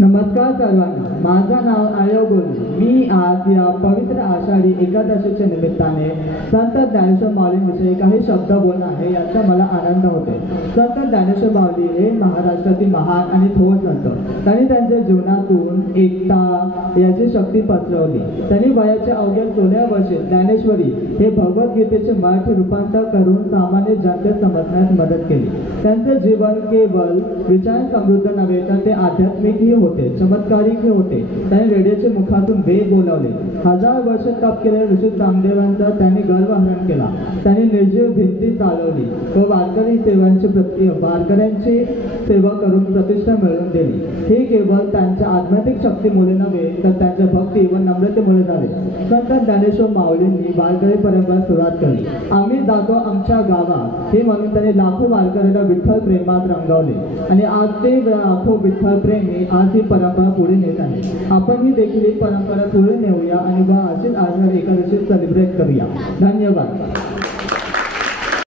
नमस्कार सर्वांना, माझं नाव आयोग गोल्हे। मी आज या पवित्र आषाढी एकादशीच्या निमित्ताने संत ज्ञानेश्वर माऊलींविषयी काही शब्द बोलणार आहे, याचा मला आनंद होते। संत ज्ञानेश्वर माऊली हे महाराष्ट्रातील महान आणि थोर संत। त्यांनी त्यांच्या जीवनातून एकता याची शक्ती पसरवली। त्यांनी वयाच्या अवघ्या 16व्या वर्षी ज्ञानेश्वरी हे भगवद्गीतेचे मराठी रूपांतर करून सामान्य जनतेत समजण्यास मदत केली। त्यांचे जीवन केवळ विचार समृद्ध नव्हे तर ते आध्यात्मिकही होते, चमत्कारिक होते। त्यांनी रेडिओच्या मुखातून वेद बोलावले। 1000 वर्ष तप केलेल्या ऋषी चांगदेवांचा त्यांनी गर्वहरण केला। त्यांनी निर्जीव भिंती चालवली व वारकऱ्यांची सेवा करून प्रतिष्ठा मिळवून दिली। हे केवळ त्यांच्या आध्यात्मिक शक्तीमुळे नव्हे तर त्यांच्या भक्ती व नम्रतेमुळे झाले। संत ज्ञानेश्वर माऊलींनी वारकरी परंपरा सुरुवात केली। आम्ही जातो आमच्या गावात हे म्हणून त्यांनी लाखो वारकऱ्यांना विठ्ठल प्रेमात रंगवले आणि आज ते लाखो विठ्ठल प्रेमी आज ही परंपरा पुढे नेत आहे। आपण ही देखील ही परंपरा पुढे नेऊया आणि अशीच आषाढी एकादशी सेलिब्रेट करूया। धन्यवाद।